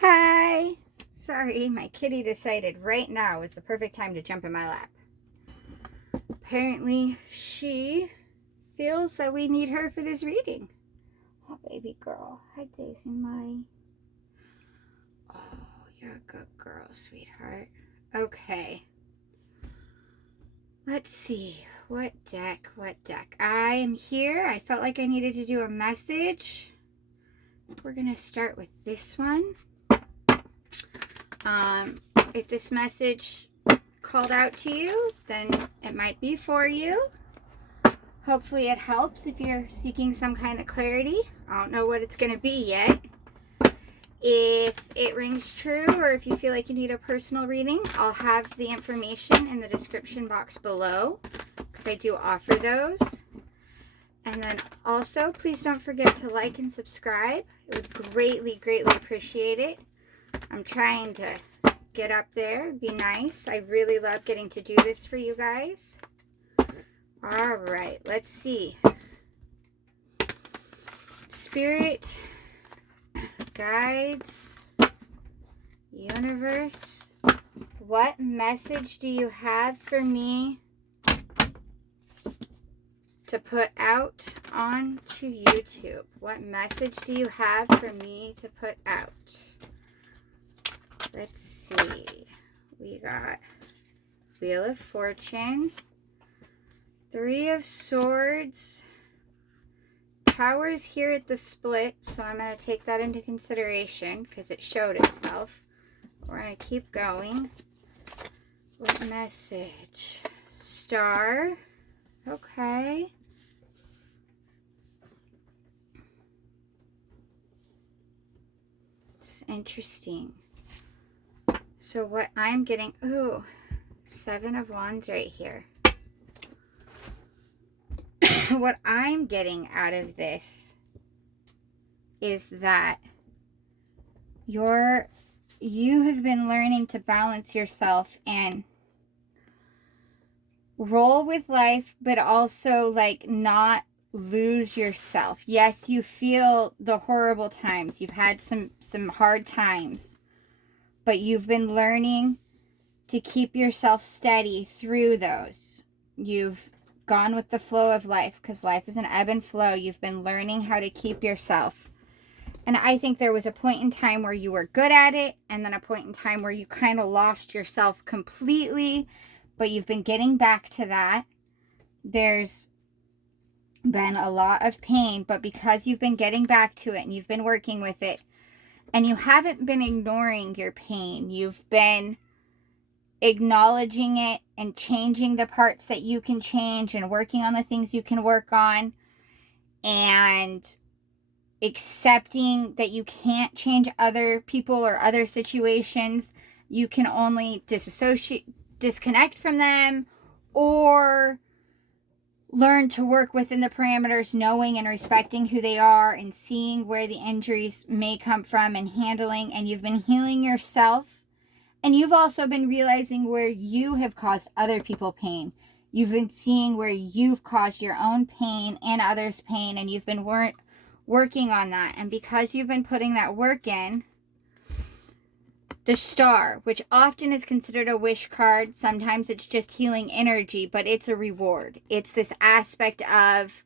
Hi! Sorry, my kitty decided right now was the perfect time to jump in my lap. Apparently, she feels that we need her for this reading. Oh, baby girl. Hi, Daisy Mai. Oh, you're a good girl, sweetheart. Okay. Let's see. What deck? I am here. I felt like I needed to do a message. We're going to start with this one. If this message called out to you, then it might be for you. Hopefully it helps if you're seeking some kind of clarity. I don't know what it's going to be yet. If it rings true, or if you feel like you need a personal reading, I'll have the information in the description box below, because I do offer those. And then also, please don't forget to like and subscribe. I would greatly appreciate it. I'm trying to get up there, be nice. I really love getting to do this for you guys. All right, let's see. Spirit, guides, universe, what message do you have for me to put out onto YouTube? What message do you have for me to put out? Let's see. We got Wheel of Fortune, Three of Swords, Tower's here at the split, so I'm going to take that into consideration because it showed itself. We're going to keep going. What message? Star. Okay. It's interesting. So what I'm getting, ooh, Seven of Wands right here. What I'm getting out of this is that you have been learning to balance yourself and roll with life, but also like not lose yourself. Yes, you feel the horrible times. You've had some hard times, but you've been learning to keep yourself steady through those. You've gone with the flow of life, because life is an ebb and flow. You've been learning how to keep yourself. And I think there was a point in time where you were good at it, and then a point in time where you kind of lost yourself completely, but you've been getting back to that. There's been a lot of pain, but because you've been getting back to it and you've been working with it, and you haven't been ignoring your pain, you've been acknowledging it and changing the parts that you can change and working on the things you can work on, and accepting that you can't change other people or other situations. You can only disconnect from them, or learn to work within the parameters, knowing and respecting who they are and seeing where the injuries may come from and handling. And you've been healing yourself. And you've also been realizing where you have caused other people pain. You've been seeing where you've caused your own pain and others' pain, and you've been working on that. And because you've been putting that work in, the Star, which often is considered a wish card, sometimes it's just healing energy, but it's a reward. It's this aspect of,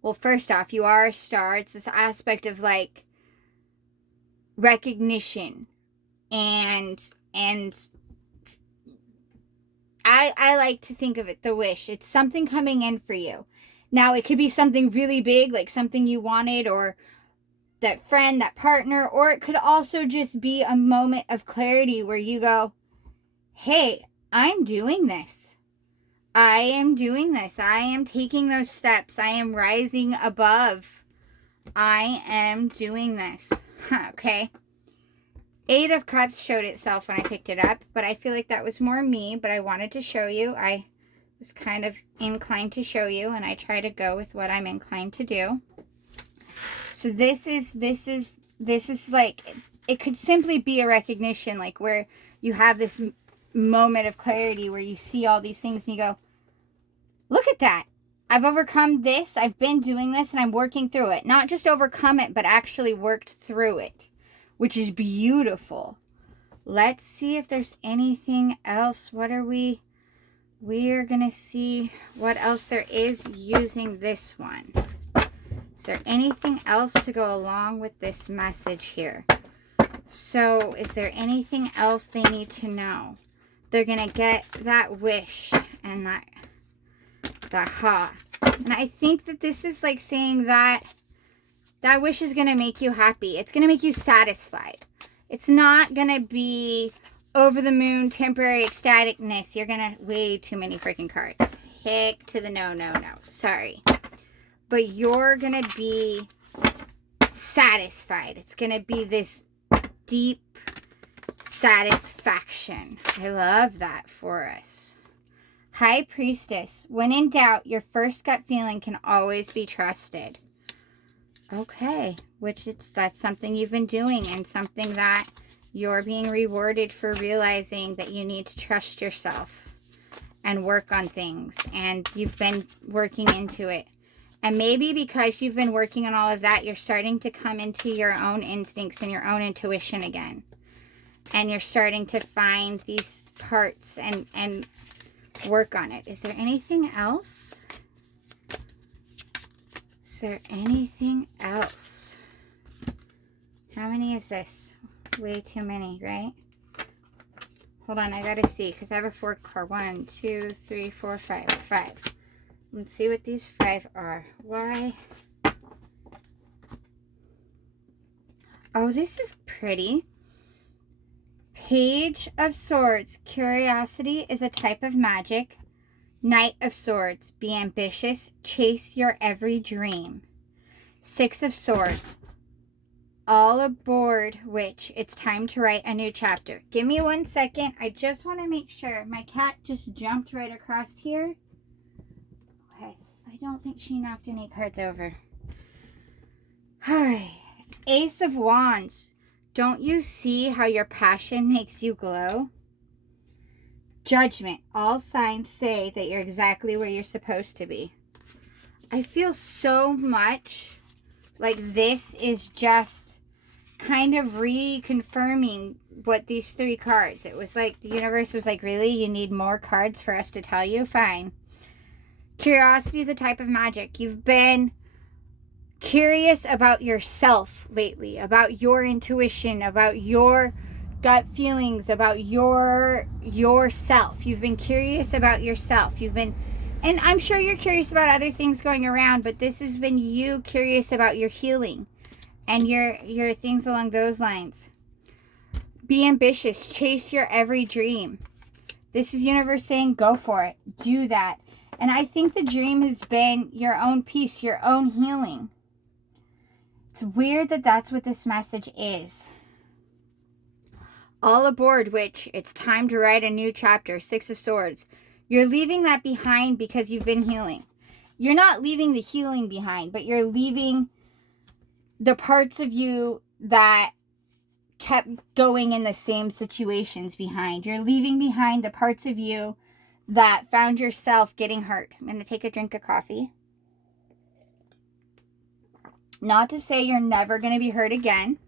well, first off, you are a star. It's this aspect of like recognition, and I like to think of it, the wish. It's something coming in for you. Now, it could be something really big, like something you wanted, or that friend, that partner, or it could also just be a moment of clarity where you go, hey, I'm doing this. I am doing this. I am taking those steps. I am rising above. I am doing this. Okay. Eight of Cups showed itself when I picked it up, but I feel like that was more me, but I wanted to show you. I was kind of inclined to show you, and I try to go with what I'm inclined to do. So this is like, it could simply be a recognition, like where you have this moment of clarity where you see all these things and you go, look at that. I've overcome this. I've been doing this and I'm working through it. Not just overcome it, but actually worked through it. which is beautiful. Let's see if there's anything else. What are we are going to see what else there is using this one. Is there anything else to go along with this message here? So is there anything else they need to know? They're going to get that wish and that ha. And I think that this is like saying that that wish is going to make you happy. It's going to make you satisfied. It's not going to be over the moon, temporary ecstaticness. You're going to... Way too many freaking cards. Heck to the no, no, no. Sorry. But you're going to be satisfied. It's going to be this deep satisfaction. I love that for us. High Priestess. When in doubt, your first gut feeling can always be trusted. Okay. That's something you've been doing, and something that you're being rewarded for, realizing that you need to trust yourself and work on things, and you've been working into it. And maybe because you've been working on all of that, you're starting to come into your own instincts and your own intuition again. And you're starting to find these parts and work on it. Is there anything else? Is there anything else? How many is this? Way too many, right? Hold on, I gotta see, because I have a 4 card. 1, 2, 3, 4, 5. 5. Let's see what these 5 are. Why? Oh, this is pretty. Page of Swords. Curiosity is a type of magic. Knight of Swords. Be ambitious. Chase your every dream. 6 of Swords. All aboard, witch. It's time to write a new chapter. Give me 1 second. I just want to make sure. My cat just jumped right across here. Okay. I don't think she knocked any cards over. Ace of Wands. Don't you see how your passion makes you glow? Judgment. All signs say that you're exactly where you're supposed to be. I feel so much like this is just kind of reconfirming what these 3 cards. It was like the universe was like, really? You need more cards for us to tell you? Fine. Curiosity is a type of magic. You've been curious about yourself lately, about your intuition, about your gut feelings, about yourself. You've been curious about yourself. You've been... And I'm sure you're curious about other things going around, but this has been you curious about your healing and your things along those lines. Be ambitious. Chase your every dream. This is universe saying, go for it. Do that. And I think the dream has been your own peace, your own healing. It's weird that that's what this message is. All aboard, witch. It's time to write a new chapter. 6 of Swords. You're leaving that behind because you've been healing. You're not leaving the healing behind, but you're leaving the parts of you that kept going in the same situations behind. You're leaving behind the parts of you that found yourself getting hurt. I'm going to take a drink of coffee. Not to say you're never going to be hurt again,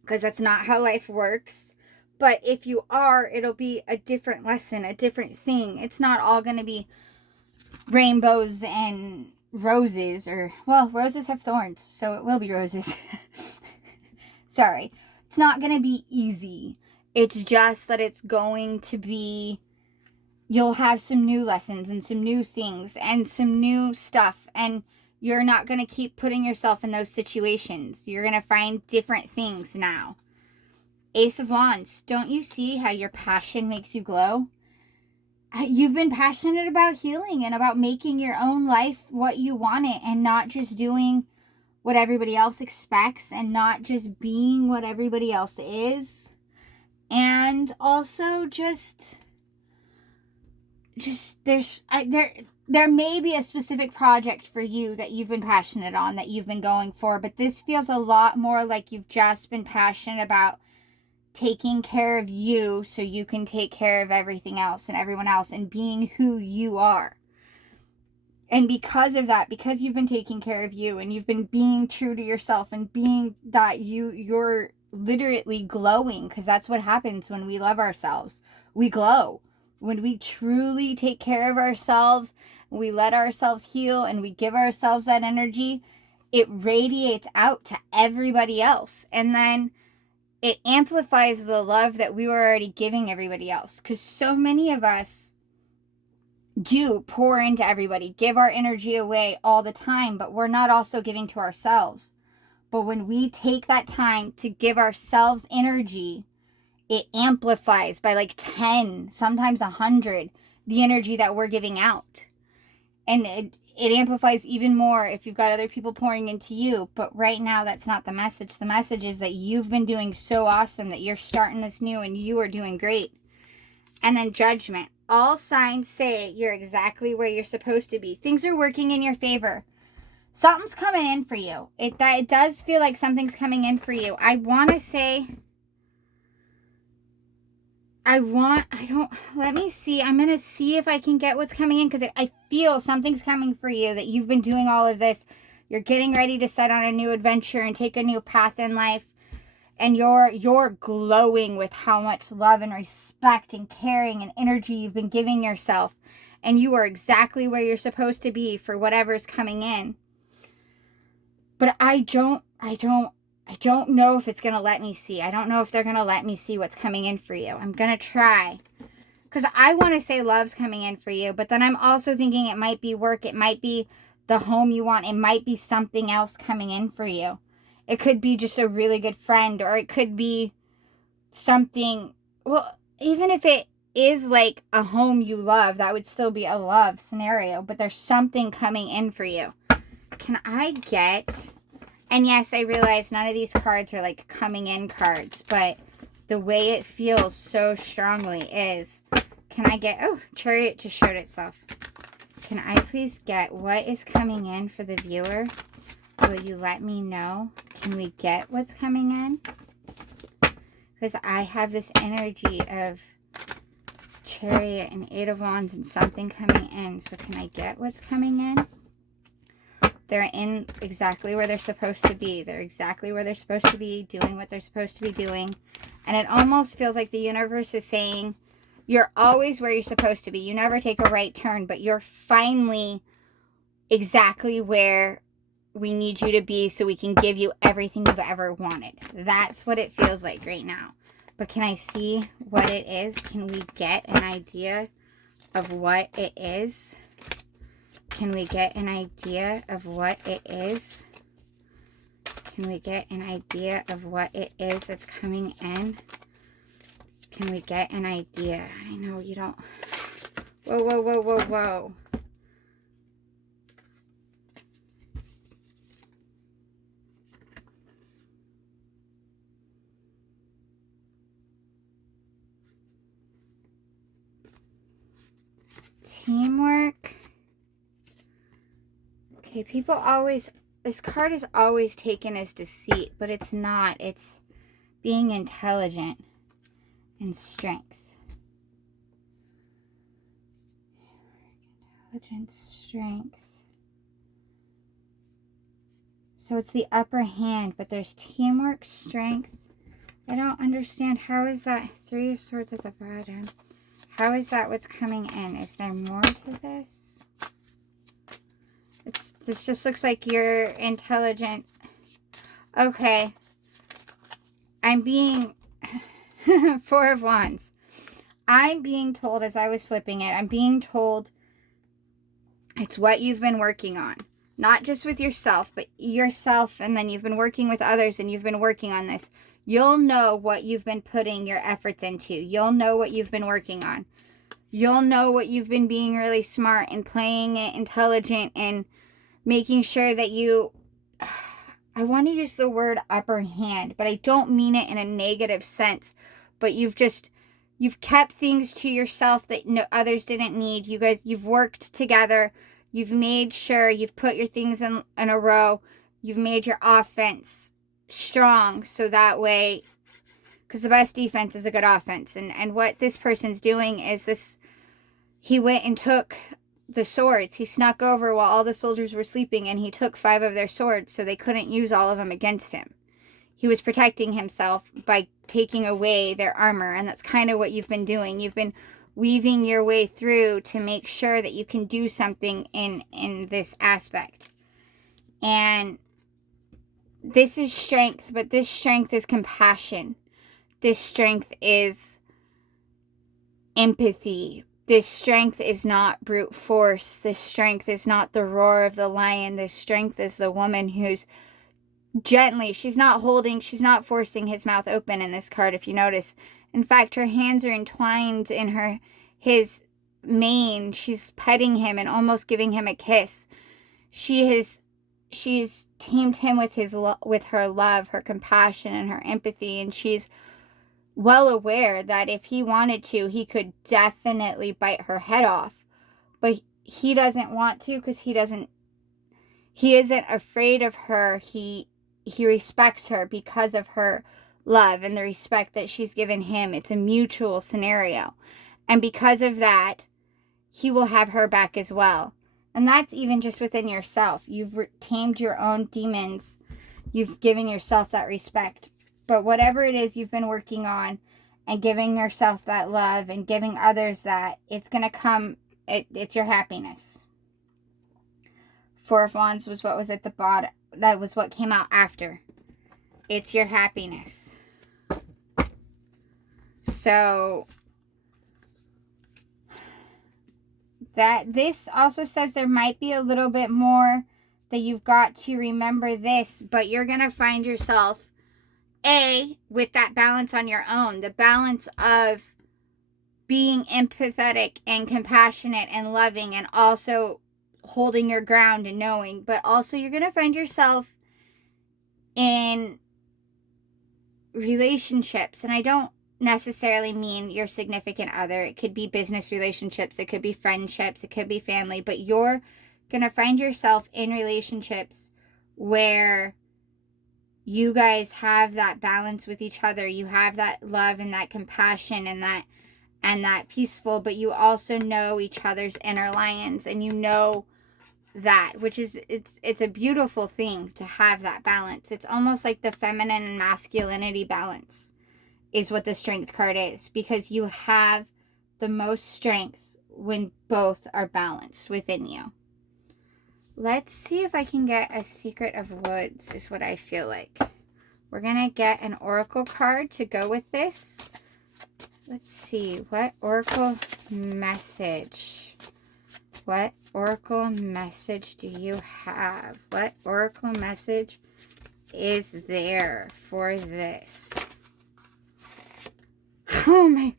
because that's not how life works. But if you are, it'll be a different lesson, a different thing. It's not all going to be rainbows and roses, or, well, roses have thorns, so it will be roses. Sorry. It's not going to be easy. It's just that it's going to be, you'll have some new lessons and some new things and some new stuff, and you're not going to keep putting yourself in those situations. You're going to find different things now. Ace of Wands. Don't you see how your passion makes you glow? You've been passionate about healing and about making your own life what you want it, and not just doing what everybody else expects, and not just being what everybody else is. And also just there may be a specific project for you that you've been passionate on, that you've been going for, but this feels a lot more like you've just been passionate about taking care of you so you can take care of everything else and everyone else, and being who you are. And because of that, because you've been taking care of you and you've been being true to yourself and being that you're literally glowing, because that's what happens when we love ourselves. We glow. When we truly take care of ourselves, we let ourselves heal, and we give ourselves that energy, it radiates out to everybody else. And then it amplifies the love that we were already giving everybody else. Because so many of us do pour into everybody, give our energy away all the time, but we're not also giving to ourselves. But when we take that time to give ourselves energy, it amplifies by like 10, sometimes 100, the energy that we're giving out. And it amplifies even more if you've got other people pouring into you. But right now, that's not the message. The message is that you've been doing so awesome, that you're starting this new and you are doing great. And then judgment. All signs say you're exactly where you're supposed to be. Things are working in your favor. Something's coming in for you. It does feel like something's coming in for you. I want to say, let me see. I'm going to see if I can get what's coming in, because I feel something's coming for you, that you've been doing all of this. You're getting ready to set on a new adventure and take a new path in life. And you're glowing with how much love and respect and caring and energy you've been giving yourself. And you are exactly where you're supposed to be for whatever's coming in. But I don't know if it's going to let me see. I don't know if they're going to let me see what's coming in for you. I'm going to try. Because I want to say love's coming in for you. But then I'm also thinking it might be work. It might be the home you want. It might be something else coming in for you. It could be just a really good friend. Or it could be something. Well, even if it is like a home you love, that would still be a love scenario. But there's something coming in for you. Can I get... And yes, I realize none of these cards are like coming in cards, but the way it feels so strongly is, can I get, oh, Chariot just showed itself. Can I please get what is coming in for the viewer? Will you let me know? Can we get what's coming in? Because I have this energy of Chariot and Eight of Wands and something coming in. So can I get what's coming in? They're in exactly where they're supposed to be. They're exactly where they're supposed to be, doing what they're supposed to be doing. And it almost feels like the universe is saying, you're always where you're supposed to be. You never take a right turn, but you're finally exactly where we need you to be, so we can give you everything you've ever wanted. That's what it feels like right now. But can I see what it is? Can we get an idea of what it is? Can we get an idea of what it is? Can we get an idea of what it is that's coming in? Can we get an idea? I know you don't... Whoa, whoa, whoa, whoa, whoa. Teamwork. Okay, people always, this card is always taken as deceit, but it's not. It's being intelligent and strength. Intelligence, strength. So it's the upper hand, but there's teamwork, strength. I don't understand. How is that? Three of Swords at the bottom. How is that what's coming in? Is there more to this? This just looks like you're intelligent. Okay. I'm being... Four of Wands. I'm being told, as I was flipping it, I'm being told it's what you've been working on. Not just with yourself, but yourself, and then you've been working with others, and you've been working on this. You'll know what you've been putting your efforts into. You'll know what you've been working on. You'll know what you've been being really smart and playing it intelligent and making sure that you... I want to use the word upper hand, but I don't mean it in a negative sense. But you've kept things to yourself that others didn't need. You guys, you've worked together. You've made sure you've put your things in a row. You've made your offense strong, so that way, because the best defense is a good offense. And what this person's doing is this, he went and took the swords. He snuck over while all the soldiers were sleeping, and he took 5 of their swords, so they couldn't use all of them against him. he was protecting himself by taking away their armor. And that's kind of what you've been doing. You've been weaving your way through to make sure that you can do something in this aspect. And this is strength, but this strength is compassion. This strength is empathy. This strength is not brute force. This strength is not the roar of the lion. This strength is the woman who's gently, she's not forcing his mouth open in this card, if you notice. In fact, her hands are entwined in his mane. She's petting him and almost giving him a kiss. She's tamed him with her love, her compassion, and her empathy, and she's well aware that if he wanted to, he could definitely bite her head off. But he doesn't want to, because he isn't afraid of her. He respects her because of her love and the respect that she's given him. It's a mutual scenario. And because of that, he will have her back as well. And that's even just within yourself. You've tamed your own demons. You've given yourself that respect. But whatever it is you've been working on and giving yourself that love and giving others that, it's going to come, it's your happiness. Four of Wands was what was at the bottom. That was what came out after. It's your happiness. So that this also says there might be a little bit more that you've got to remember this, but you're going to find yourself with that balance on your own, the balance of being empathetic and compassionate and loving and also holding your ground and knowing, but also you're going to find yourself in relationships. And I don't necessarily mean your significant other. It could be business relationships. It could be friendships. It could be family. But you're going to find yourself in relationships where you guys have that balance with each other. You have that love and that compassion and that peaceful, but you also know each other's inner lions, and you know that, which is, it's a beautiful thing to have that balance. It's almost like the feminine and masculinity balance is what the strength card is, because you have the most strength when both are balanced within you. Let's see if I can get a Secret of Woods, is what I feel like. We're going to get an oracle card to go with this. Let's see. What oracle message? What oracle message do you have? What oracle message is there for this? Oh my.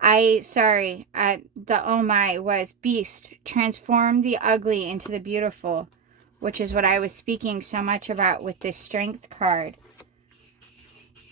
The oh my was beast. Transform the ugly into the beautiful, which is what I was speaking so much about with this strength card.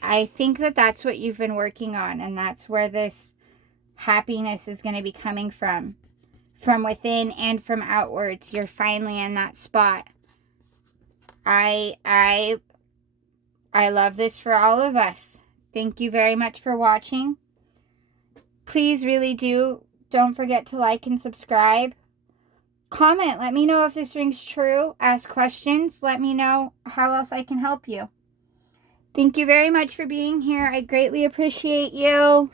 I think that that's what you've been working on, and that's where this happiness is going to be coming from within and from outwards. You're finally in that spot. I love this for all of us. Thank you very much for watching. Please really don't forget to like and subscribe. Comment, let me know if this rings true. Ask questions. Let me know how else I can help you. Thank you very much for being here. I greatly appreciate you.